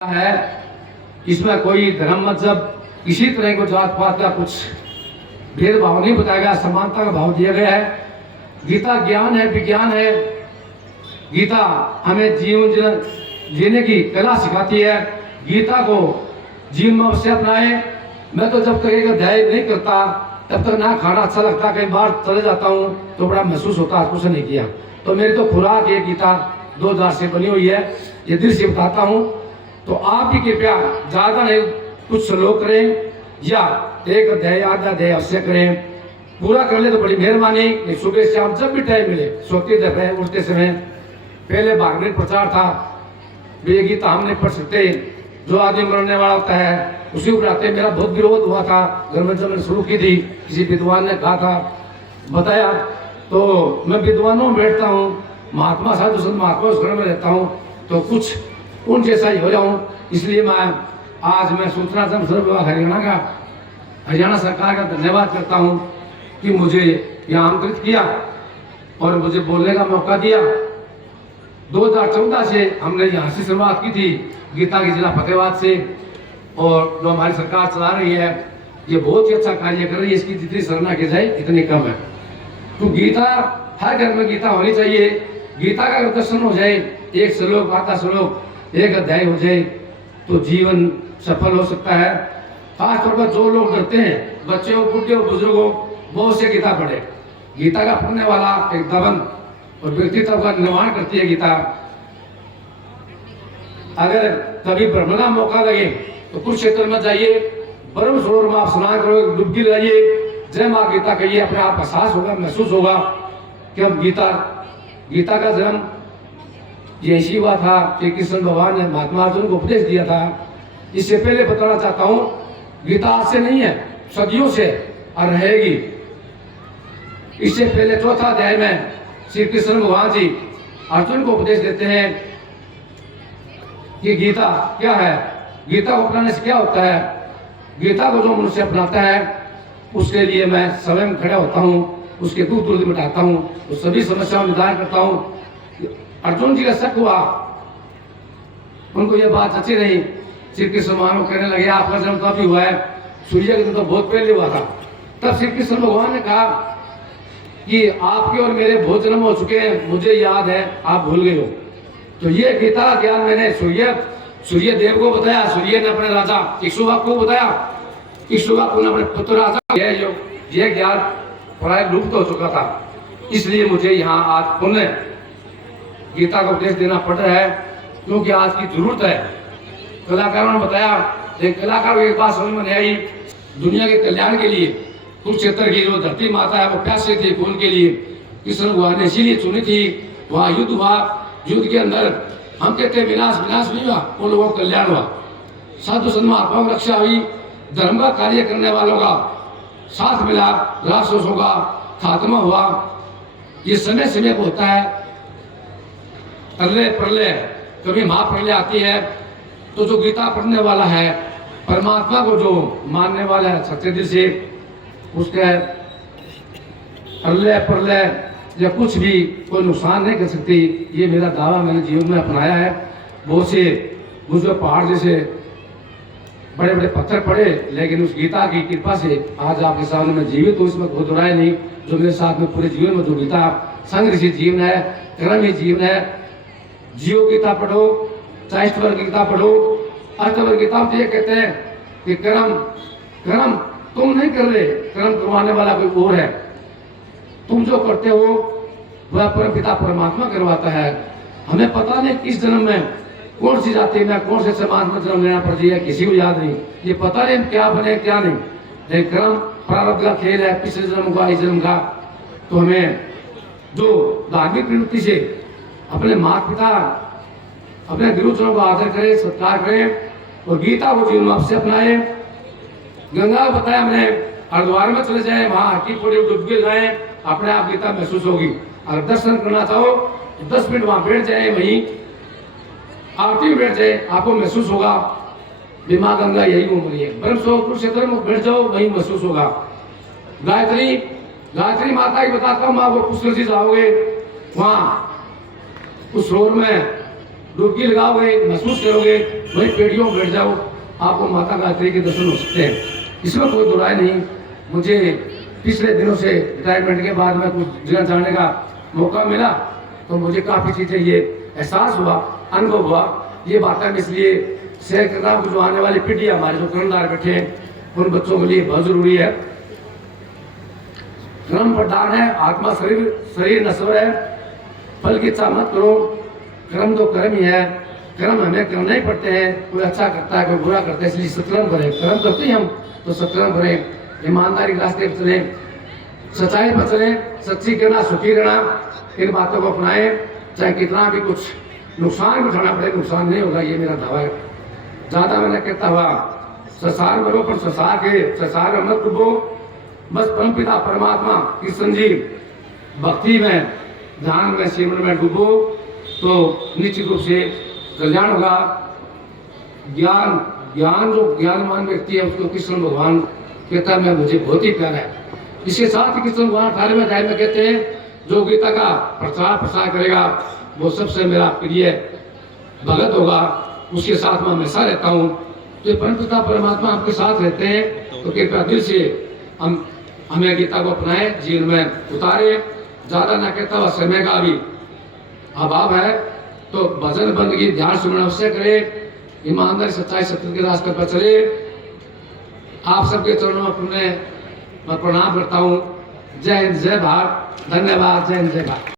है। इसमें कोई धर्म मजहब किसी तरह को जात पात का कुछ भेदभाव नहीं बताया, समानता का भाव दिया गया है। गीता ज्ञान है, विज्ञान है। गीता हमें जीवन जीने की कला सिखाती है। गीता को जीवन में अवश्य अपनाएं। मैं तो जब तक एक अध्याय नहीं करता तब तक ना खाना अच्छा लगता, कई बार चले जाता हूँ तो बड़ा महसूस होता है कुछ नहीं किया। तो मेरी तो खुराक ये गीता 2000 से बनी हुई है, ये दिल से बताता हूँ। तो आप भी कृपया ज्यादा नहीं कुछ श्लोक करें या एक अध्याय आधा अध्याय अवश्य करें, पूरा कर ले तो बड़ी मेहरबानी। सुबह शाम जब भी टाइम मिले, सोते दोपहर उठते समय। पहले भागवत प्रचार था, ये गीता हम नहीं पढ़ सकते, जो आदमी मरने वाला होता है उसी को आते। मेरा बहुत विरोध हुआ था घर में जब मैंने शुरू की थी, किसी विद्वान ने कहा था, बताया। तो मैं विद्वानों में बैठता हूँ, महात्मा साधु संत महात्मा शरण में रहता हूँ, तो कुछ उन जैसा ही हो जाऊं। इसलिए मैं सूचना विभाग हरियाणा सरकार का धन्यवाद करता हूं कि मुझे यहाँ आमंत्रित किया और मुझे बोलने का मौका दिया। 2014 से हमने यहाँ से शुरुआत की थी, गीता की जिला फतेहाबाद से, और जो हमारी सरकार चला रही है ये बहुत ही अच्छा कार्य कर रही है। इसकी जितनी सराहना की जाए इतनी कम है। तो गीता हर घर में गीता होनी चाहिए। गीता का अगर दर्शन हो जाए, एक श्लोक आधा श्लोक एक अध्याय हो जाए तो जीवन सफल हो सकता है। खासतौर पर जो लोग डरते हैं, बच्चे हो, बुढ़े हो, बुजुर्ग हो, बहुत से गीता पढ़े। गीता का पढ़ने वाला एक दबंग और व्यक्तित्व का निर्माण करती है गीता। अगर कभी ब्रह्म का मौका लगे तो कुरुक्षेत्र में जाइए, ब्रह्म सरोवर में आप स्नान करो, डुबकी लगाइए, जय माँ गीता कहिए, अपने आप एहसास होगा, महसूस होगा कि हम गीता का जन्म ये ऐसी हुआ था कि कृष्ण भगवान ने महात्मा अर्जुन को उपदेश दिया था। इससे पहले बताना चाहता हूं, गीता आज से नहीं है, सदियों से और रहेगी। इससे पहले चौथा अध्याय में श्री कृष्ण भगवान जी अर्जुन को उपदेश देते हैं कि गीता क्या है, गीता को अपनाने से क्या होता है। गीता को जो मनुष्य अपनाता है उसके लिए मैं स्वयं खड़ा होता हूँ, उसके दुख दर्द मिटाता हूँ, तो सभी समस्याओं का निदान करता हूँ। अर्जुन जी का शक हुआ, उनको यह बात अच्छी नहीं। श्री कृष्ण भगवान कहने लगे आपका जन्म कब हुआ है, सूर्य का तो बहुत पहले हुआ था। तब श्री कृष्ण भगवान ने कहा कि आपके और मेरे बहुत जन्म हो चुके हैं, मुझे याद है, आप भूल गए हो। तो ये गीता ज्ञान मैंने सूर्य देव को बताया, सूर्य ने अपने राजा इक्ष्वाकु को बताया, इक्ष्वाकु ने अपने पुत्र राजा। यह ज्ञान प्राय लुप्त हो चुका था, इसलिए मुझे यहाँ आज पुण्य गीता का उपदेश देना पड़ रहा है, क्योंकि आज की जरूरत है। कलाकारों ने बताया, एक कलाकार को एक बात समझ में नहीं आई, दुनिया के कल्याण के लिए कुरुक्षेत्र की जो धरती माता है वो प्यासे थी खून के लिए, कृष्ण भगवान ने इसीलिए चुनी थी। वहाँ युद्ध हुआ, युद्ध के अंदर हम कहते हैं विनाश नहीं हुआ, उन लोगों का कल्याण हुआ। साधु संत महात्माओं की रक्षा हुई, धर्म का कार्य करने वालों का साथ मिला, राक्षसों का खात्मा हुआ। ये समय समय पर होता है, प्रलय कभी महाप्रलय आती है। तो जो गीता पढ़ने वाला है, परमात्मा को जो मानने वाला है सच्चे दिल से, उसके प्रलय या कुछ भी कोई नुकसान नहीं कर सकती। ये मेरा दावा मैंने जीवन में अपनाया है। बहुत से मुझे पहाड़ जैसे बड़े बड़े पत्थर पड़े, लेकिन उस गीता की कृपा से आज आपके सामने मैं जीवित हूँ, इसमें कोई दुराय नहीं। जो मेरे साथ में पूरे जीवन में जो गीता संग्रह से जीवन है, कर्म ही जीवन है। जीव गीता पढ़ो, चाहे अष्टवर्ग गीता पढ़ो। अष्टवर्ग गीता तो ये कहते हैं कि कर्म तुम नहीं कर रहे, कर्म करवाने वाला कोई और है। तुम जो करते हो वह परम पिता परमात्मा करवाता है। हमें पता नहीं किस जन्म में कौन सी जाति में कौन से समाज में जन्म लेना पड़ है, किसी को याद नहीं। ये पता नहीं क्या बने क्या नहीं, लेकिन कर्म प्रारब्ध का खेल है, पिछले जन्म का इस जन्म का। तो हमें जो धार्मिक प्रवृत्ति से अपने माता पिता अपने गुरुजनों का आदर करें, सत्कार करें और गीता को जीवन में आपसे अपनाए। गंगा बताया मैंने, हरिद्वार में चले जाए, वहाँ हल्की थोड़ी डुबकी लगाए, अपने आप गीता महसूस होगी। अगर दर्शन करना चाहो तो 10 मिनट वहाँ बैठ जाए, वहीं आरती में बैठ जाए, आपको महसूस होगा बीमा गंगा यही घूम रही है। ब्रह्म सरोवर कुरुक्षेत्र में बैठ जाओ, वहीं महसूस होगा। गायत्री माता की बताता हूँ, आपको पुष्कर जी जाओगे, वहाँ उस सरोवर में डुबकी लगाओगे, महसूस करोगे, वही पेड़ियों में बैठ जाओ, आपको माता गायत्री के दर्शन हो सकते हैं। इसमें कोई दुराय नहीं। मुझे पिछले दिनों से रिटायरमेंट के बाद में कुछ जगह जाने का मौका मिला, तो मुझे काफ़ी चीज़ें ये एहसास हुआ, अनुभव हुआ। ये बातें इसलिए शेयर कर रहा हूँ कि जो आने वाली पीढ़ी हमारे जो कर्मदार बैठे हैं, उन बच्चों के लिए बहुत जरूरी है। कर्म प्रधान है, आत्मा शरीर नश्वर है, फल की इच्छा मत करो। कर्म तो कर्म ही है, कर्म हमें करना ही पड़ते हैं। कोई अच्छा करता है, कोई बुरा करता है, इसलिए सत्कर्म करें। कर्म करते ही हम तो सत्कर्म करें, ईमानदारी के रास्ते पर चलें, सच्चाई पर चलें, सच्ची कहना, सुखी रहना, इन बातों को अपनाएं। चाहे कितना भी कुछ नुकसान भी उठाना पड़े, नुकसान नहीं होगा, ये मेरा दावा है। ज़्यादा मैंने कहता हुआ संसार में रहो, पर संसार में मत डूबो। बस परमपिता परमात्मा कृष्ण जी भक्ति में, ध्यान में, सिमरन में डूबो, तो निश्चित रूप से कल्याण होगा। ज्ञान जो ज्ञानवान व्यक्ति है, उसको कृष्ण भगवान कहता है, मैं मुझे बहुत ही प्यारा है। इसके साथ ही कृष्ण भगवान 18वें अध्याय में कहते हैं, जो गीता का प्रचार प्रसार करेगा वो सबसे मेरा प्रिय भगत होगा, उसके साथ मैं हमेशा रहता हूँ। तो परमपिता परमात्मा आपके साथ रहते हैं, तो कृपया दिल से हमें गीता को अपनाए, जीवन में उतारे। ज़्यादा ना कहता हुआ समय का भी अभाव है, तो भजन बंदगी ध्यान सुमरण अवश्य करे, ईमानदारी सच्चाई सत्य के रास्ते पर चले। आप सबके चरणों में मैं प्रणाम करता हूँ। जय हिंद, जय भारत, धन्यवाद। जय हिंद, जय भारत।